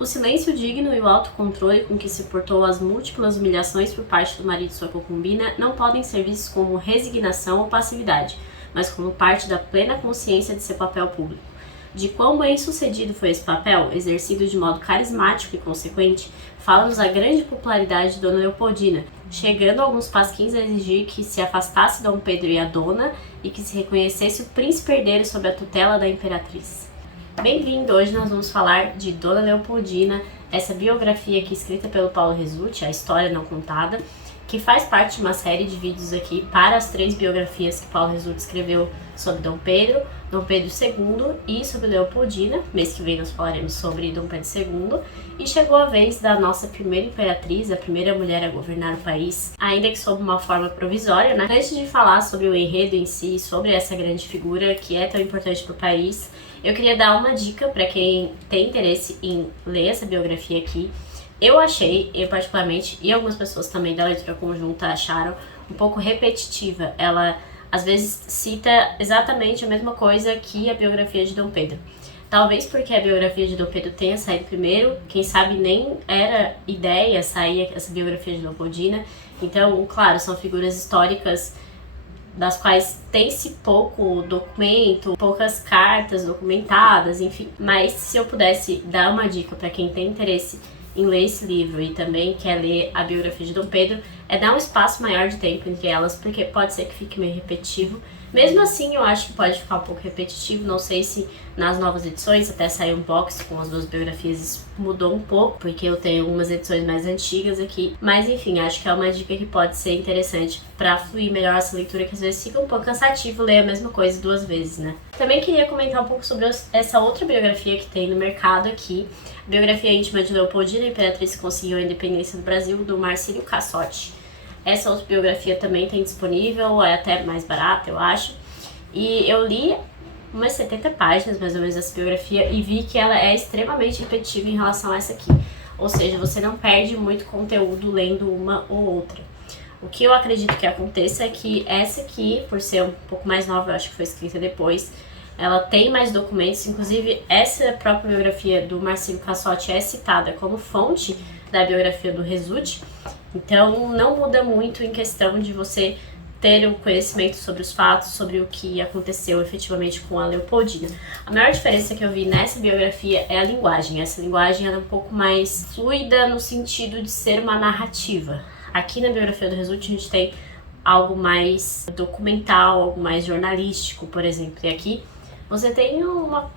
O silêncio digno e o autocontrole com que se portou às múltiplas humilhações por parte do marido de sua concubina não podem ser vistos como resignação ou passividade, mas como parte da plena consciência de seu papel público. De quão bem-sucedido foi esse papel, exercido de modo carismático e consequente, fala-nos a grande popularidade de Dona Leopoldina, chegando alguns pasquins a exigir que se afastasse Dom Pedro e a dona e que se reconhecesse o príncipe herdeiro sob a tutela da imperatriz. Bem-vindo! Hoje nós vamos falar de Dona Leopoldina, essa biografia aqui escrita pelo Paulo Resutti, A História Não Contada, que faz parte de uma série de vídeos aqui para as 3 biografias que Paulo Resutti escreveu sobre Dom Pedro II e sobre Leopoldina. Mês que vem nós falaremos sobre Dom Pedro II. E chegou a vez da nossa primeira imperatriz, a primeira mulher a governar o país, ainda que sob uma forma provisória, né? Antes de falar sobre o enredo em si, sobre essa grande figura que é tão importante para o país, eu queria dar uma dica para quem tem interesse em ler essa biografia aqui. Eu particularmente, e algumas pessoas também da leitura conjunta acharam um pouco repetitiva. Ela, às vezes, cita exatamente a mesma coisa que a biografia de Dom Pedro. Talvez porque a biografia de Dom Pedro tenha saído primeiro, quem sabe nem era ideia sair essa biografia de Leopoldina. Então, claro, são figuras históricas das quais tem-se pouco documento, poucas cartas documentadas, enfim. Mas se eu pudesse dar uma dica para quem tem interesse em ler esse livro e também quer ler a biografia de Dom Pedro, é dar um espaço maior de tempo entre elas, porque pode ser que fique meio repetitivo. Mesmo assim, eu acho que pode ficar um pouco repetitivo, não sei se nas novas edições, até saiu um box com as 2 biografias, isso mudou um pouco, porque eu tenho algumas edições mais antigas aqui, mas enfim, acho que é uma dica que pode ser interessante para fluir melhor essa leitura, que às vezes fica um pouco cansativo ler a mesma coisa 2 vezes, né? Também queria comentar um pouco sobre essa outra biografia que tem no mercado aqui, a biografia íntima de Leopoldina, a imperatriz que conseguiu a independência do Brasil, do Marcílio Cassotti. Essa outra biografia também tem disponível, é até mais barata, eu acho. E eu li umas 70 páginas, mais ou menos, dessa biografia e vi que ela é extremamente repetitiva em relação a essa aqui. Ou seja, você não perde muito conteúdo lendo uma ou outra. O que eu acredito que aconteça é que essa aqui, por ser um pouco mais nova, eu acho que foi escrita depois, ela tem mais documentos. Inclusive, essa própria biografia do Marcílio Cassotti é citada como fonte da biografia do Resutti. Então, não muda muito em questão de você ter o conhecimento sobre os fatos, sobre o que aconteceu efetivamente com a Leopoldina. A maior diferença que eu vi nessa biografia é a linguagem. Essa linguagem é um pouco mais fluida no sentido de ser uma narrativa. Aqui na biografia do Resutti a gente tem algo mais documental, algo mais jornalístico, por exemplo. E aqui você tem uma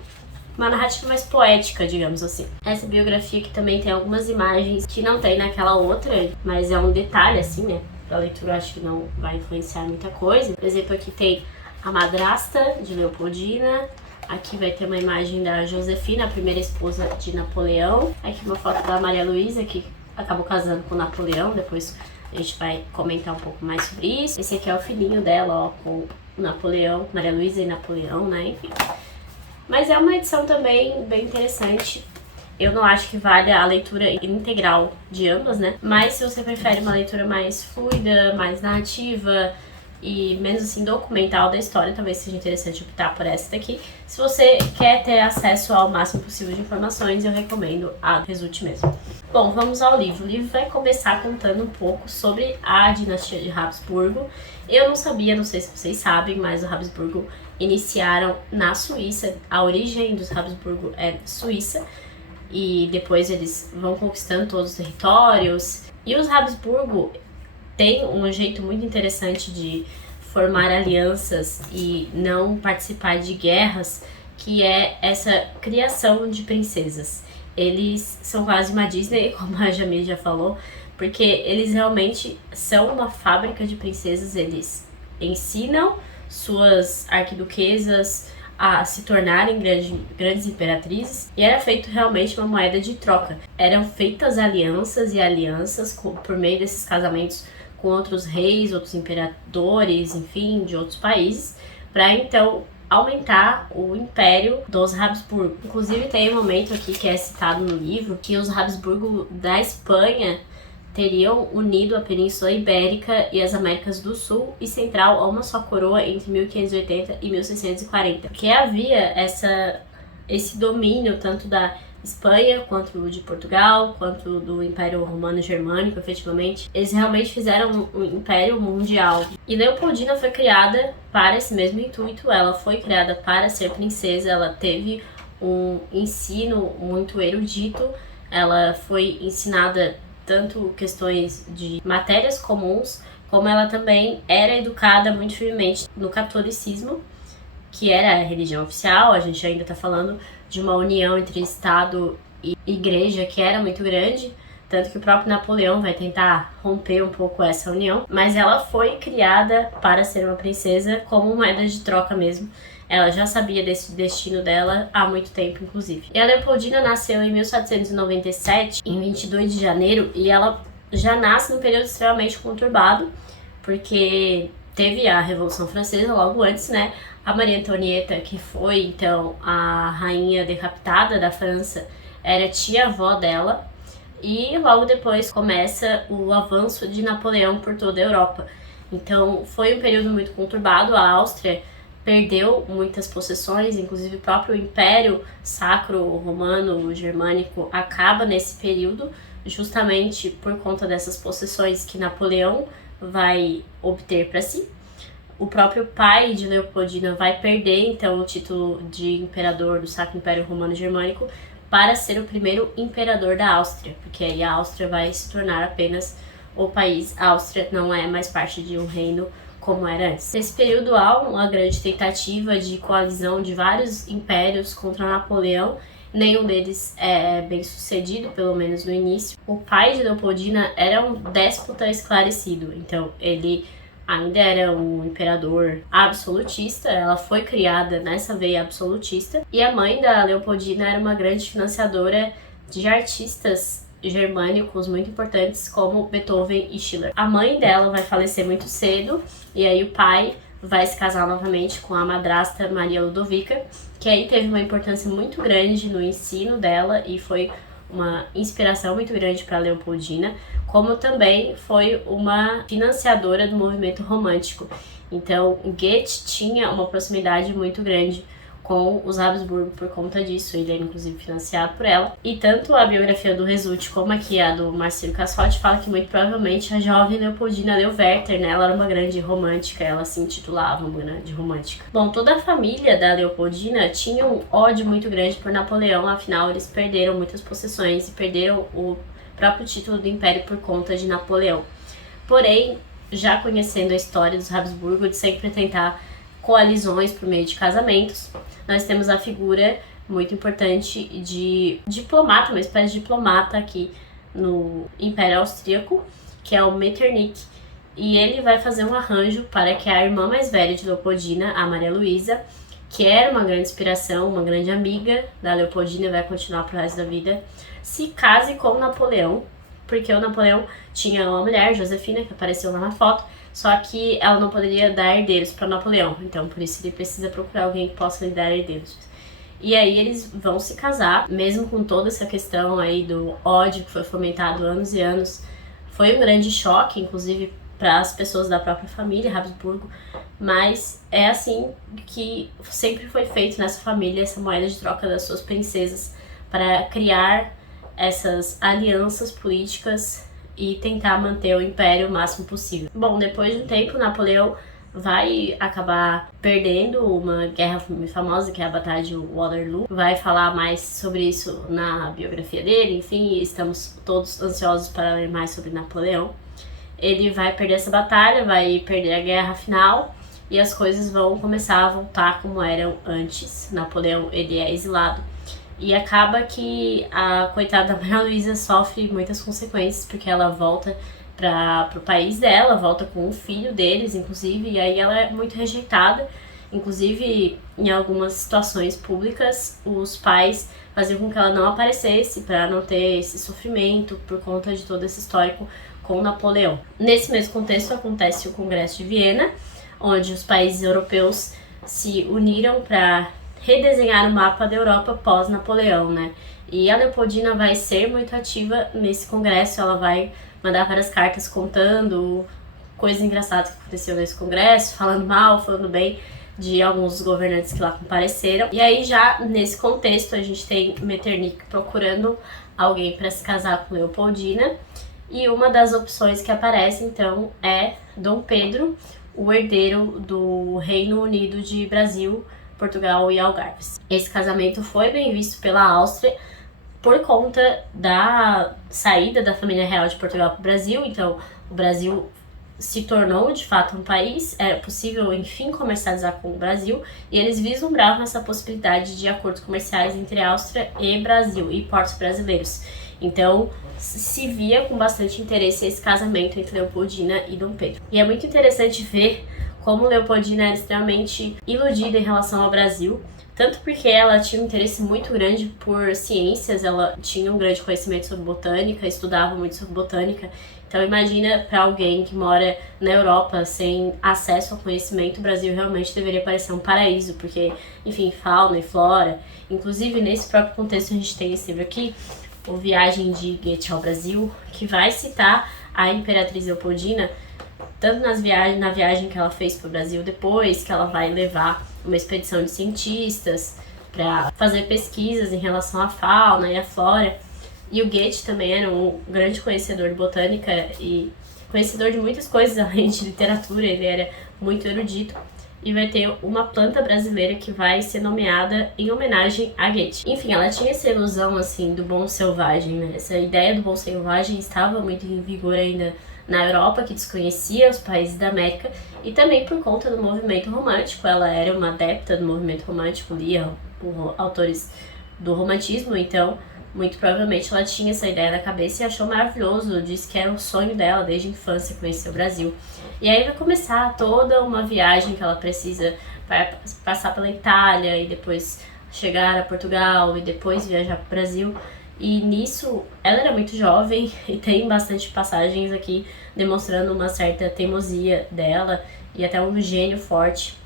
narrativa mais poética, digamos assim. Essa biografia aqui também tem algumas imagens que não tem naquela outra, mas é um detalhe assim, né? Pra leitura eu acho que não vai influenciar muita coisa. Por exemplo, aqui tem a madrasta de Leopoldina. Aqui vai ter uma imagem da Josefina, a primeira esposa de Napoleão. Aqui uma foto da Maria Luísa, que acabou casando com Napoleão. Depois a gente vai comentar um pouco mais sobre isso. Esse aqui é o filhinho dela, ó, com Napoleão, Maria Luísa e Napoleão, né? Enfim. Mas é uma edição também bem interessante. Eu não acho que valha a leitura integral de ambas, né? Mas se você prefere uma leitura mais fluida, mais narrativa e menos assim documental da história, talvez seja interessante optar por essa daqui. Se você quer ter acesso ao máximo possível de informações, eu recomendo a Resutti mesmo. Bom, vamos ao livro. O livro vai começar contando um pouco sobre a dinastia de Habsburgo. Eu não sabia, não sei se vocês sabem, mas o Habsburgo iniciaram na Suíça. A origem dos Habsburgo é Suíça e depois eles vão conquistando todos os territórios. E os Habsburgo têm um jeito muito interessante de formar alianças e não participar de guerras, que é essa criação de princesas. Eles são quase uma Disney, como a Jamie já falou, porque eles realmente são uma fábrica de princesas. Eles ensinam suas arquiduquesas a se tornarem grandes imperatrizes, e era feito realmente uma moeda de troca. Eram feitas alianças e alianças por meio desses casamentos com outros reis, outros imperadores, enfim, de outros países, para então aumentar o império dos Habsburgo. Inclusive tem um momento aqui que é citado no livro que os Habsburgo da Espanha teriam unido a Península Ibérica e as Américas do Sul e Central a uma só coroa entre 1580 e 1640. Porque havia esse domínio tanto da Espanha, quanto de Portugal, quanto do Império Romano Germânico, efetivamente. Eles realmente fizeram um império mundial. E Leopoldina foi criada para esse mesmo intuito, ela foi criada para ser princesa, ela teve um ensino muito erudito, ela foi ensinada tanto questões de matérias comuns, como ela também era educada muito firmemente no catolicismo, que era a religião oficial. A gente ainda está falando de uma união entre Estado e Igreja que era muito grande, tanto que o próprio Napoleão vai tentar romper um pouco essa união, mas ela foi criada para ser uma princesa como moeda de troca mesmo. Ela já sabia desse destino dela há muito tempo, inclusive. E a Leopoldina nasceu em 1797, em 22 de janeiro, e ela já nasce num período extremamente conturbado, porque teve a Revolução Francesa logo antes, né? A Maria Antonieta, que foi, então, a rainha decapitada da França, era tia-avó dela. E logo depois começa o avanço de Napoleão por toda a Europa. Então, foi um período muito conturbado. A Áustria perdeu muitas possessões, inclusive o próprio Império Sacro Romano Germânico acaba nesse período, justamente por conta dessas possessões que Napoleão vai obter para si. O próprio pai de Leopoldina vai perder, então, o título de imperador do Sacro Império Romano Germânico para ser o primeiro imperador da Áustria, porque aí a Áustria vai se tornar apenas o país. A Áustria não é mais parte de um reino como era antes. Nesse período há uma grande tentativa de coalizão de vários impérios contra Napoleão. Nenhum deles é bem sucedido, pelo menos no início. O pai de Leopoldina era um déspota esclarecido, então ele ainda era um imperador absolutista. Ela foi criada nessa veia absolutista. E a mãe da Leopoldina era uma grande financiadora de artistas germânicos muito importantes como Beethoven e Schiller. A mãe dela vai falecer muito cedo, e aí o pai vai se casar novamente com a madrasta Maria Ludovica, que aí teve uma importância muito grande no ensino dela e foi uma inspiração muito grande para Leopoldina, como também foi uma financiadora do movimento romântico. Então, Goethe tinha uma proximidade muito grande com os Habsburgo por conta disso, ele é inclusive financiado por ela. E tanto a biografia do Resulti como aqui a do Marcelo Cassotti fala que muito provavelmente a jovem Leopoldina leu Werther, né? Ela era uma grande romântica, ela se intitulava uma grande romântica. Bom, toda a família da Leopoldina tinha um ódio muito grande por Napoleão, afinal eles perderam muitas possessões e perderam o próprio título do império por conta de Napoleão. Porém, já conhecendo a história dos Habsburgo de sempre tentar coalizões por meio de casamentos, nós temos a figura muito importante de diplomata, uma espécie de diplomata aqui no Império Austríaco, que é o Metternich, e ele vai fazer um arranjo para que a irmã mais velha de Leopoldina, a Maria Luísa, que era uma grande inspiração, uma grande amiga da Leopoldina e vai continuar pro resto da vida, se case com Napoleão, porque o Napoleão tinha uma mulher, Josefina, que apareceu lá na foto, só que ela não poderia dar herdeiros para Napoleão, então por isso ele precisa procurar alguém que possa lhe dar herdeiros. E aí eles vão se casar, mesmo com toda essa questão aí do ódio que foi fomentado anos e anos. Foi um grande choque, inclusive para as pessoas da própria família Habsburgo, mas é assim que sempre foi feito nessa família, essa moeda de troca das suas princesas, para criar essas alianças políticas e tentar manter o império o máximo possível. Bom, depois de um tempo, Napoleão vai acabar perdendo uma guerra famosa, que é a Batalha de Waterloo. Vai falar mais sobre isso na biografia dele, enfim, estamos todos ansiosos para ler mais sobre Napoleão. Ele vai perder essa batalha, vai perder a guerra final e as coisas vão começar a voltar como eram antes. Napoleão, ele é exilado. E acaba que a coitada da Maria Luísa sofre muitas consequências, porque ela volta para o país dela, volta com o filho deles, inclusive, e aí ela é muito rejeitada. Inclusive, em algumas situações públicas, os pais faziam com que ela não aparecesse para não ter esse sofrimento por conta de todo esse histórico com Napoleão. Nesse mesmo contexto acontece o Congresso de Viena, onde os países europeus se uniram para redesenhar o mapa da Europa pós-Napoleão, né? E a Leopoldina vai ser muito ativa nesse congresso, ela vai mandar várias cartas contando coisas engraçadas que aconteceu nesse congresso, falando mal, falando bem, de alguns governantes que lá compareceram. E aí já nesse contexto a gente tem Metternich procurando alguém para se casar com Leopoldina, e uma das opções que aparece então é Dom Pedro, o herdeiro do Reino Unido de Brasil, Portugal e Algarves. Esse casamento foi bem visto pela Áustria por conta da saída da família real de Portugal para o Brasil. Então o Brasil se tornou de fato um país, era possível enfim comercializar com o Brasil, e eles vislumbravam essa possibilidade de acordos comerciais entre Áustria e Brasil e portos brasileiros. Então se via com bastante interesse esse casamento entre Leopoldina e Dom Pedro. E é muito interessante ver como Leopoldina era extremamente iludida em relação ao Brasil, tanto porque ela tinha um interesse muito grande por ciências, ela tinha um grande conhecimento sobre botânica, estudava muito sobre botânica. Então imagina para alguém que mora na Europa sem acesso ao conhecimento, o Brasil realmente deveria parecer um paraíso, porque, enfim, fauna e flora. Inclusive, nesse próprio contexto, a gente tem esse livro aqui, O Viagem de Goethe ao Brasil, que vai citar a Imperatriz Leopoldina, tanto na viagem que ela fez para o Brasil depois, que ela vai levar uma expedição de cientistas para fazer pesquisas em relação à fauna e à flora. E o Goethe também era um grande conhecedor de botânica e conhecedor de muitas coisas além de literatura, ele era muito erudito. E vai ter uma planta brasileira que vai ser nomeada em homenagem a Goethe. Enfim, ela tinha essa ilusão, assim, do bom selvagem, né? Essa ideia do bom selvagem estava muito em vigor ainda na Europa, que desconhecia os países da América, e também por conta do movimento romântico. Ela era uma adepta do movimento romântico, lia autores do romantismo, então muito provavelmente ela tinha essa ideia na cabeça e achou maravilhoso, disse que era um sonho dela desde a infância conhecer o Brasil. E aí vai começar toda uma viagem que ela precisa passar pela Itália e depois chegar a Portugal e depois viajar para o Brasil. E nisso ela era muito jovem e tem bastante passagens aqui demonstrando uma certa teimosia dela e até um gênio forte,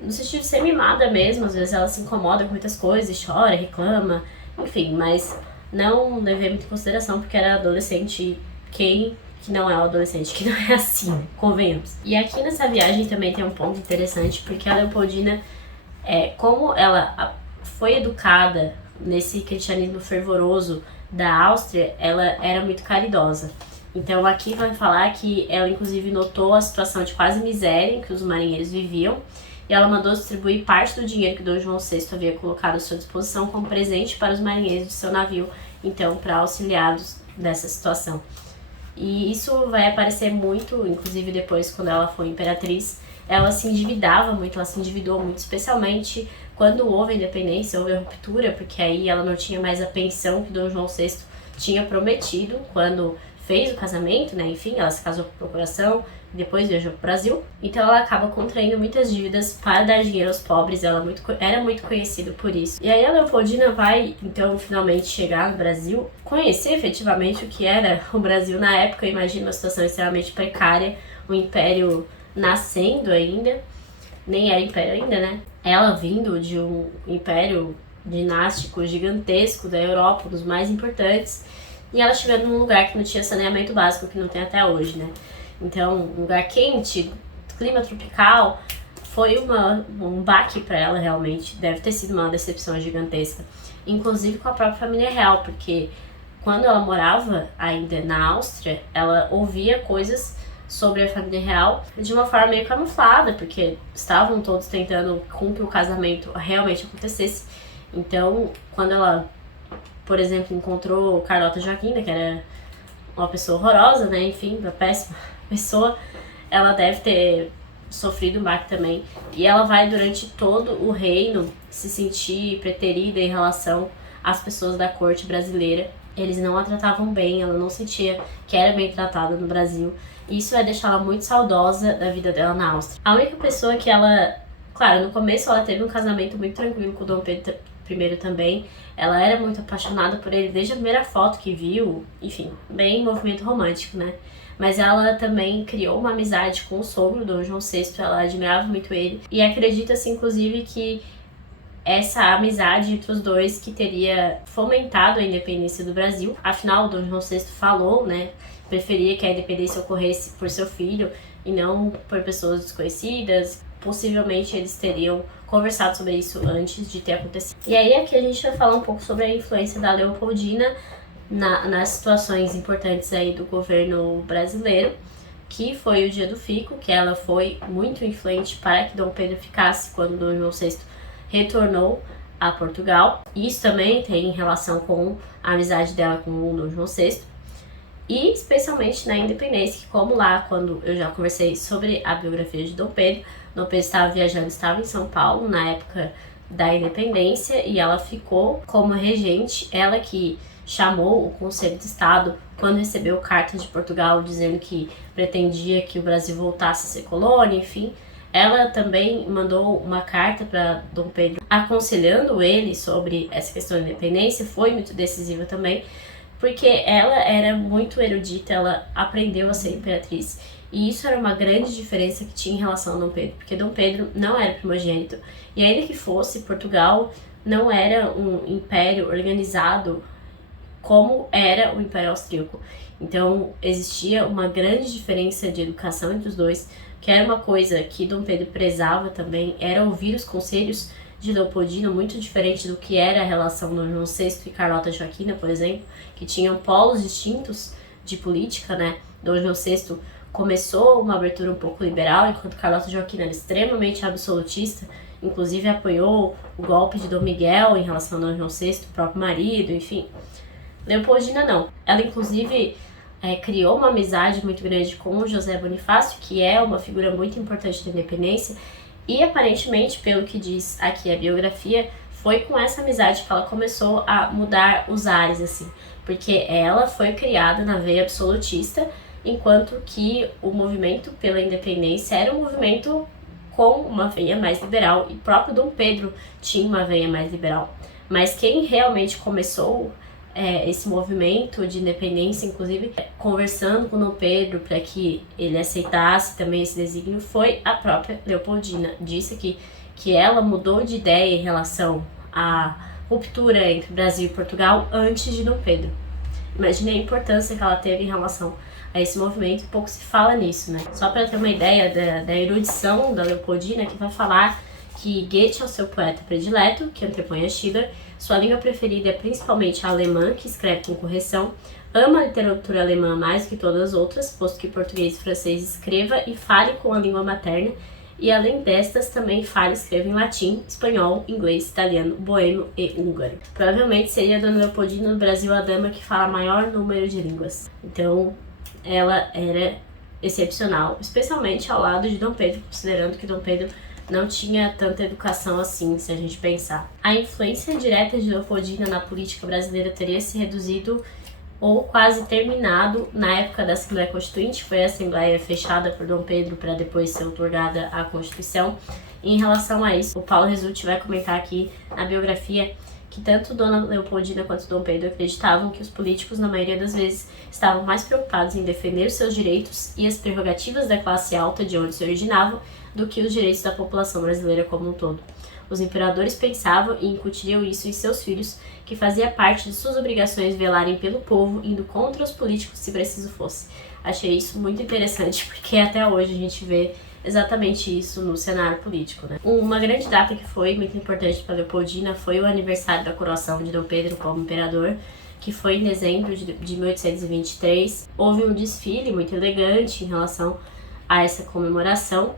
no sentido de ser mimada mesmo. Às vezes ela se incomoda com muitas coisas, chora, reclama, enfim, mas não levei muito em consideração porque era adolescente. Quem que não é um adolescente que não é assim, convenhamos. E aqui nessa viagem também tem um ponto interessante, porque a Leopoldina, como ela foi educada nesse cristianismo fervoroso da Áustria, ela era muito caridosa. Então aqui vai falar que ela inclusive notou a situação de quase miséria em que os marinheiros viviam, e ela mandou distribuir parte do dinheiro que Dom João VI havia colocado à sua disposição como presente para os marinheiros de seu navio, então para auxiliá-los dessa situação. E isso vai aparecer muito, inclusive depois quando ela foi imperatriz, ela se endividava muito, ela se endividou muito, especialmente quando houve a independência, houve a ruptura, porque aí ela não tinha mais a pensão que Dom João VI tinha prometido quando fez o casamento, né? Enfim, ela se casou por procuração, depois viajou para o Brasil. Então ela acaba contraindo muitas dívidas para dar dinheiro aos pobres, ela era muito conhecida por isso. E aí a Leopoldina vai, então, finalmente chegar no Brasil, conhecer efetivamente o que era o Brasil na época. Imagina uma situação extremamente precária, o Império nascendo ainda, nem era Império ainda, né? Ela vindo de um império dinástico gigantesco da Europa, um dos mais importantes, e ela chegando num lugar que não tinha saneamento básico, que não tem até hoje, né? Então, um lugar quente, clima tropical, foi um baque para ela realmente. Deve ter sido uma decepção gigantesca, inclusive com a própria família real, porque quando ela morava ainda na Áustria, ela ouvia coisas sobre a família real de uma forma meio camuflada, porque estavam todos tentando com que o casamento realmente acontecesse. Então, quando ela, por exemplo, encontrou Carlota Joaquina, que era uma pessoa horrorosa, né, enfim, uma péssima pessoa, ela deve ter sofrido um baque também. E ela vai, durante todo o reino, se sentir preterida em relação às pessoas da corte brasileira. Eles não a tratavam bem, ela não sentia que era bem tratada no Brasil. E isso vai deixar ela muito saudosa da vida dela na Áustria. A única pessoa que ela... Claro, no começo ela teve um casamento muito tranquilo com o Dom Pedro I também. Ela era muito apaixonada por ele desde a primeira foto que viu. Enfim, bem movimento romântico, né? Mas ela também criou uma amizade com o sogro, Dom João VI. Ela admirava muito ele. E acredita-se, inclusive, que essa amizade entre os dois que teria fomentado a independência do Brasil. Afinal, Dom João VI falou, né? Preferia que a independência ocorresse por seu filho e não por pessoas desconhecidas, possivelmente eles teriam conversado sobre isso antes de ter acontecido. E aí aqui a gente vai falar um pouco sobre a influência da Leopoldina nas situações importantes aí do governo brasileiro, que foi o Dia do Fico, que ela foi muito influente para que Dom Pedro ficasse quando Dom João VI retornou a Portugal. Isso também tem relação com a amizade dela com o Dom João VI, e especialmente na independência, que como lá, quando eu já conversei sobre a biografia de Dom Pedro estava viajando, estava em São Paulo na época da independência, e ela ficou como regente, ela que chamou o Conselho de Estado quando recebeu cartas de Portugal dizendo que pretendia que o Brasil voltasse a ser colônia, enfim. Ela também mandou uma carta para Dom Pedro aconselhando ele sobre essa questão da independência, foi muito decisiva também, porque ela era muito erudita, ela aprendeu a ser imperatriz. E isso era uma grande diferença que tinha em relação a Dom Pedro, porque Dom Pedro não era primogênito, e ainda que fosse, Portugal não era um império organizado como era o Império Austríaco. Então existia uma grande diferença de educação entre os dois, que era uma coisa que Dom Pedro prezava também, era ouvir os conselhos de Leopoldina, muito diferente do que era a relação do João VI e Carlota Joaquina, por exemplo, que tinham polos distintos de política, né? Dom João VI começou uma abertura um pouco liberal, enquanto Carlota Joaquina era extremamente absolutista, inclusive apoiou o golpe de Dom Miguel em relação a Dom João VI, o próprio marido, enfim. Leopoldina não. Ela, inclusive, criou uma amizade muito grande com o José Bonifácio, que é uma figura muito importante da independência, e aparentemente, pelo que diz aqui a biografia, foi com essa amizade que ela começou a mudar os ares, assim, porque ela foi criada na veia absolutista, enquanto que o movimento pela independência era um movimento com uma veia mais liberal, e próprio Dom Pedro tinha uma veia mais liberal. Mas quem realmente começou esse movimento de independência, inclusive conversando com Dom Pedro para que ele aceitasse também esse desígnio, foi a própria Leopoldina. Disse aqui que ela mudou de ideia em relação à ruptura entre Brasil e Portugal antes de Dom Pedro. Imagine a importância que ela teve em relação a esse movimento, pouco se fala nisso, né? Só para ter uma ideia da erudição da Leopoldina, que vai falar que Goethe é o seu poeta predileto, que antepõe a Schiller, sua língua preferida é principalmente a alemã, que escreve com correção, ama a literatura alemã mais que todas as outras, posto que português e francês escreva e fale com a língua materna, e além destas também fala e escreve em latim, espanhol, inglês, italiano, boêmio e húngaro. Provavelmente seria a Dona Leopoldina no Brasil a dama que fala maior número de línguas. Então ela era excepcional, especialmente ao lado de Dom Pedro, considerando que Dom Pedro não tinha tanta educação assim, se a gente pensar. A influência direta de Leopoldina na política brasileira teria se reduzido ou quase terminado na época da Assembleia Constituinte, que foi a Assembleia fechada por Dom Pedro para depois ser outorgada a Constituição. E em relação a isso, o Paulo Resulti vai comentar aqui na biografia que tanto Dona Leopoldina quanto Dom Pedro acreditavam que os políticos, na maioria das vezes, estavam mais preocupados em defender os seus direitos e as prerrogativas da classe alta de onde se originavam do que os direitos da população brasileira como um todo. Os imperadores pensavam e incutiriam isso em seus filhos, que fazia parte de suas obrigações velarem pelo povo, indo contra os políticos se preciso fosse. Achei isso muito interessante, porque até hoje a gente vê exatamente isso no cenário político, né? Uma grande data que foi muito importante para Leopoldina foi o aniversário da coroação de Dom Pedro como imperador, que foi em dezembro de 1823. Houve um desfile muito elegante em relação a essa comemoração,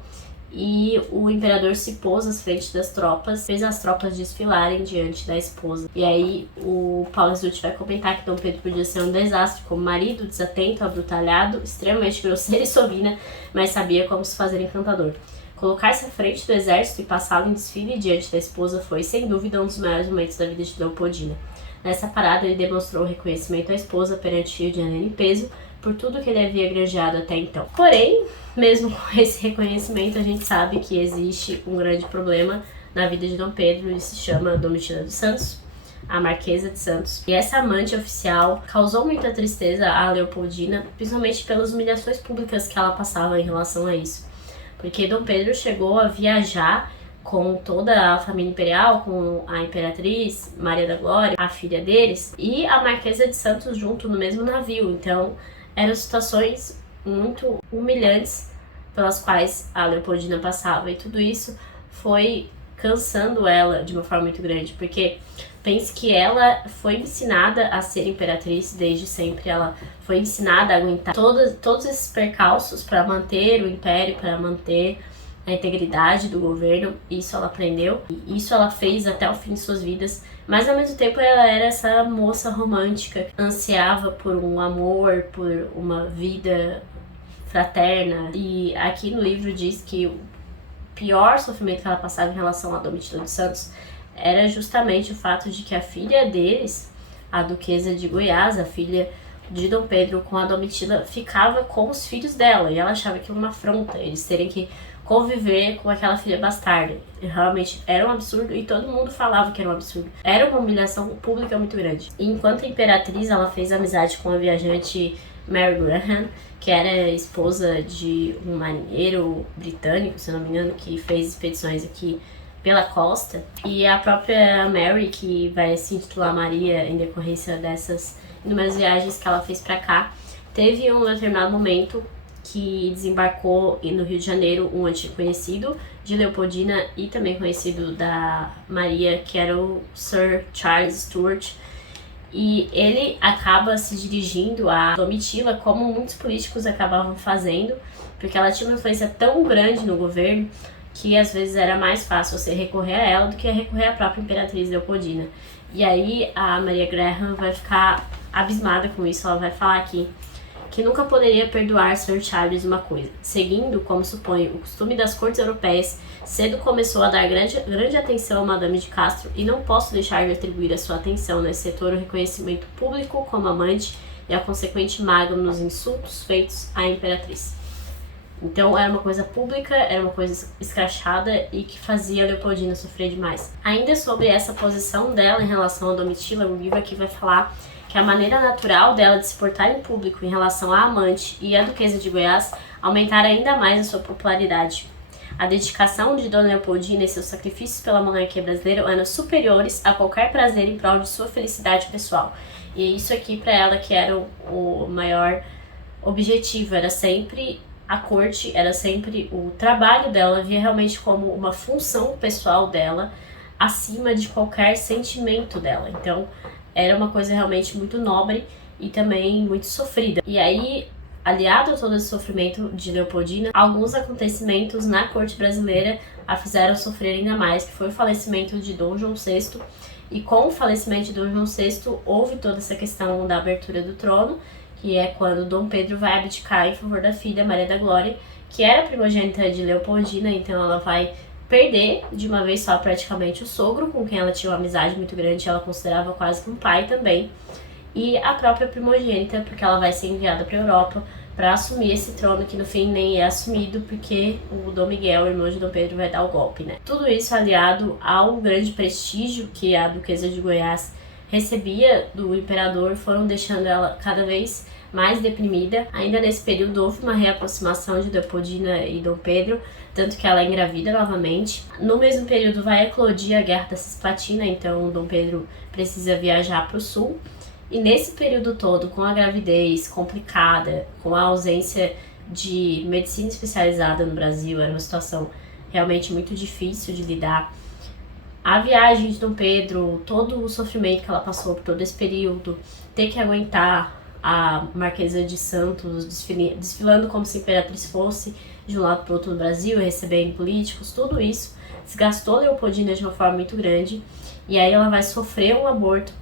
e o imperador se pôs à frente das tropas, fez as tropas desfilarem diante da esposa. E aí o Paulo Resulti vai comentar que Dom Pedro podia ser um desastre como marido, desatento, abrutalhado, extremamente grosseiro e sovina, mas sabia como se fazer encantador. Colocar-se à frente do exército e passá-lo em desfile diante da esposa foi, sem dúvida, um dos maiores momentos da vida de Leopoldina. Nessa parada, ele demonstrou reconhecimento à esposa perante o Rio de Janeiro em peso, por tudo que ele havia granjeado até então. Porém, mesmo com esse reconhecimento, a gente sabe que existe um grande problema na vida de Dom Pedro, ele se chama Domitila dos Santos, a Marquesa de Santos. E essa amante oficial causou muita tristeza a Leopoldina, principalmente pelas humilhações públicas que ela passava em relação a isso. Porque Dom Pedro chegou a viajar com toda a família imperial, com a imperatriz Maria da Glória, a filha deles, e a Marquesa de Santos junto no mesmo navio. Então, eram situações muito humilhantes pelas quais a Leopoldina passava. E tudo isso foi cansando ela de uma forma muito grande, porque pense que ela foi ensinada a ser imperatriz desde sempre. Ela foi ensinada a aguentar todos esses percalços para manter o império, para manter a integridade do governo. Isso ela aprendeu, e isso ela fez até o fim de suas vidas. Mas ao mesmo tempo ela era essa moça romântica, ansiava por um amor, por uma vida fraterna. E aqui no livro diz que o pior sofrimento que ela passava em relação a Domitila dos Santos era justamente o fato de que a filha deles, a duquesa de Goiás, a filha de Dom Pedro com a Domitila, ficava com os filhos dela, e ela achava aquilo uma afronta, eles terem que conviver com aquela filha bastarda. E realmente era um absurdo, e todo mundo falava que era um absurdo. Era uma humilhação pública muito grande. E enquanto imperatriz, ela fez amizade com a viajante Mary Graham, que era esposa de um marinheiro britânico, se não me engano, que fez expedições aqui pela costa. E a própria Mary, que vai se intitular Maria em decorrência dessas inúmeras viagens que ela fez pra cá, teve um determinado momento que desembarcou no Rio de Janeiro um antigo conhecido de Leopoldina e também conhecido da Maria, que era o Sir Charles Stuart. E ele acaba se dirigindo a Domitila, como muitos políticos acabavam fazendo, porque ela tinha uma influência tão grande no governo que às vezes era mais fácil você recorrer a ela do que recorrer à própria imperatriz Leopoldina. E aí a Maria Graham vai ficar abismada com isso. Ela vai falar aqui que nunca poderia perdoar Sir Charles uma coisa. Seguindo, como supõe, o costume das cortes europeias, cedo começou a dar grande atenção a Madame de Castro, e não posso deixar de atribuir a sua atenção nesse setor o reconhecimento público como amante e a consequente mágoa nos insultos feitos à imperatriz. Então era uma coisa pública, era uma coisa escrachada e que fazia a Leopoldina sofrer demais. Ainda sobre essa posição dela em relação a Domitila, o livro aqui vai falar que a maneira natural dela de se portar em público em relação à amante e à duquesa de Goiás aumentaram ainda mais a sua popularidade. A dedicação de Dona Leopoldina e seus sacrifícios pela monarquia brasileira eram superiores a qualquer prazer em prol de sua felicidade pessoal. E isso aqui para ela que era o maior objetivo, era sempre a corte, era sempre o trabalho dela, via realmente como uma função pessoal dela acima de qualquer sentimento dela. Então era uma coisa realmente muito nobre e também muito sofrida. E aí, aliado a todo esse sofrimento de Leopoldina, alguns acontecimentos na corte brasileira a fizeram sofrer ainda mais, que foi o falecimento de Dom João VI. E com o falecimento de Dom João VI, houve toda essa questão da abertura do trono, que é quando Dom Pedro vai abdicar em favor da filha Maria da Glória, que era primogênita de Leopoldina. Então ela vai perder de uma vez só praticamente o sogro, com quem ela tinha uma amizade muito grande, ela considerava quase que um pai também, e a própria primogênita, porque ela vai ser enviada para a Europa para assumir esse trono, que no fim nem é assumido, porque o Dom Miguel, o irmão de Dom Pedro, vai dar o golpe, né? Tudo isso aliado ao grande prestígio que a duquesa de Goiás recebia do imperador, foram deixando ela cada vez mais deprimida. Ainda nesse período houve uma reaproximação de Leopoldina e Dom Pedro, tanto que ela é engravida novamente. No mesmo período vai eclodir a Guerra da Cisplatina, então Dom Pedro precisa viajar para o sul. E nesse período todo, com a gravidez complicada, com a ausência de medicina especializada no Brasil, era uma situação realmente muito difícil de lidar. A viagem de Dom Pedro, todo o sofrimento que ela passou por todo esse período, ter que aguentar a Marquesa de Santos desfilando como se a imperatriz fosse de um lado para o outro no Brasil, recebendo políticos, tudo isso desgastou Leopoldina de uma forma muito grande. E aí ela vai sofrer um aborto,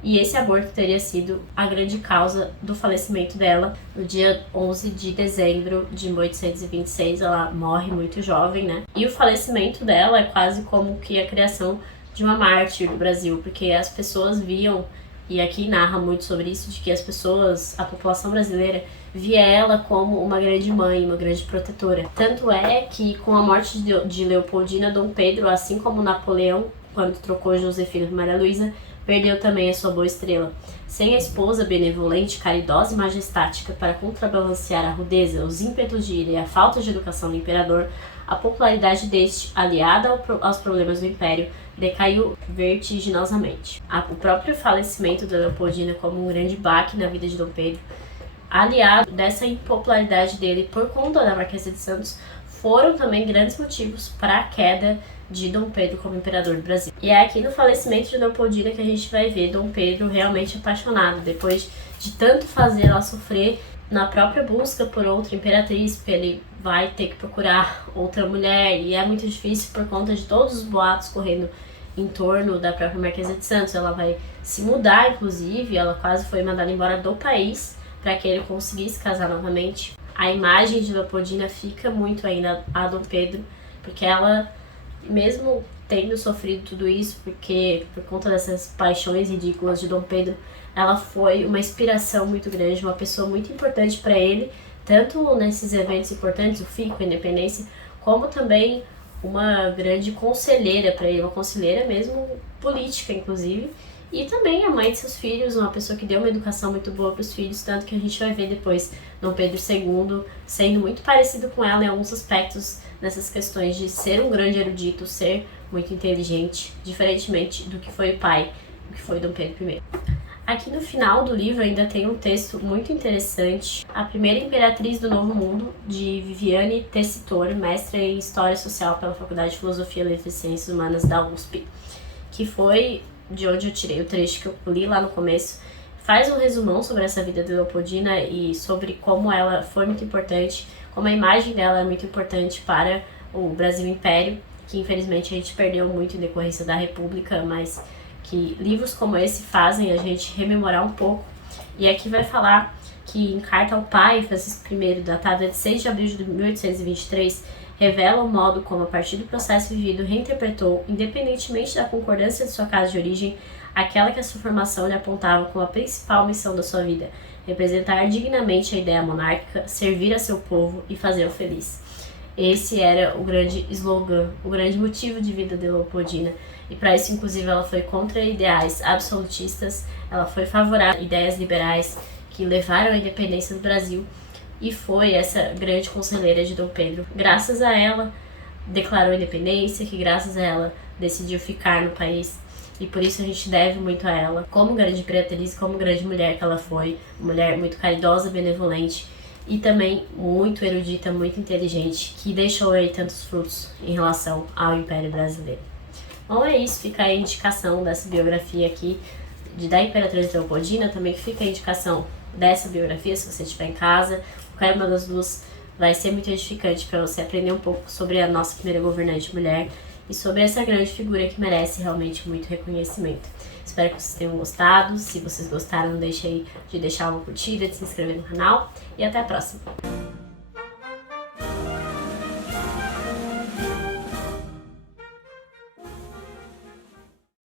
e esse aborto teria sido a grande causa do falecimento dela. No dia 11 de dezembro de 1826, ela morre muito jovem, né? E o falecimento dela é quase como que a criação de uma mártir do Brasil, porque as pessoas viam, e aqui narra muito sobre isso, de que as pessoas, a população brasileira, via ela como uma grande mãe, uma grande protetora. Tanto é que com a morte de Leopoldina, Dom Pedro, assim como Napoleão, quando trocou Josefina por Maria Luísa, perdeu também a sua boa estrela. Sem a esposa benevolente, caridosa e majestática para contrabalancear a rudeza, os ímpetos de ira e a falta de educação do imperador, a popularidade deste, aliada aos problemas do império, decaiu vertiginosamente. O próprio falecimento da Leopoldina como um grande baque na vida de Dom Pedro aliado dessa impopularidade dele por conta da Marquesa de Santos, foram também grandes motivos para a queda de Dom Pedro como imperador do Brasil. E é aqui no falecimento de Leopoldina que a gente vai ver Dom Pedro realmente apaixonado, depois de tanto fazer ela sofrer na própria busca por outra imperatriz, porque ele vai ter que procurar outra mulher, e é muito difícil por conta de todos os boatos correndo em torno da própria Marquesa de Santos. Ela vai se mudar, inclusive, ela quase foi mandada embora do país para que ele conseguisse casar novamente. A imagem de Leopoldina fica muito ainda a Dom Pedro, porque ela, mesmo tendo sofrido tudo isso, porque por conta dessas paixões ridículas de Dom Pedro, ela foi uma inspiração muito grande, uma pessoa muito importante para ele, tanto nesses eventos importantes, o FICO, a Independência, como também uma grande conselheira para ele, uma conselheira mesmo política, inclusive, e também a mãe de seus filhos, uma pessoa que deu uma educação muito boa para os filhos, tanto que a gente vai ver depois Dom Pedro II sendo muito parecido com ela em alguns aspectos, nessas questões de ser um grande erudito, ser muito inteligente, diferentemente do que foi o pai, do que foi Dom Pedro I. Aqui no final do livro ainda tem um texto muito interessante, A Primeira Imperatriz do Novo Mundo, de Viviane Tessitor, mestra em História Social pela Faculdade de Filosofia, Letras e Ciências Humanas da USP, que foi de onde eu tirei o trecho que eu li lá no começo. Faz um resumão sobre essa vida de Leopoldina e sobre como ela foi muito importante, como a imagem dela é muito importante para o Brasil Império, que infelizmente a gente perdeu muito em decorrência da República, mas que livros como esse fazem a gente rememorar um pouco. E aqui vai falar que em carta ao pai, Francisco I, datada de 6 de abril de 1823, revela o modo como, a partir do processo vivido, reinterpretou, independentemente da concordância de sua casa de origem, aquela que a sua formação lhe apontava como a principal missão da sua vida: representar dignamente a ideia monárquica, servir a seu povo e fazê-lo feliz. Esse era o grande slogan, o grande motivo de vida de Leopoldina. E para isso, inclusive, ela foi contra ideais absolutistas, ela foi favorável a ideias liberais que levaram à independência do Brasil, e foi essa grande conselheira de Dom Pedro. Graças a ela, declarou a independência, que graças a ela decidiu ficar no país, e por isso a gente deve muito a ela, como grande imperatriz, como grande mulher que ela foi, mulher muito caridosa, benevolente, e também muito erudita, muito inteligente, que deixou aí tantos frutos em relação ao Império Brasileiro. Bom, é isso, fica aí a indicação dessa biografia aqui da Imperatriz Leopoldina, também fica a indicação dessa biografia, se você estiver em casa, qualquer uma das duas vai ser muito edificante para você aprender um pouco sobre a nossa primeira governante mulher e sobre essa grande figura que merece realmente muito reconhecimento. Espero que vocês tenham gostado. Se vocês gostaram, não deixe aí de deixar uma curtida, de se inscrever no canal e até a próxima!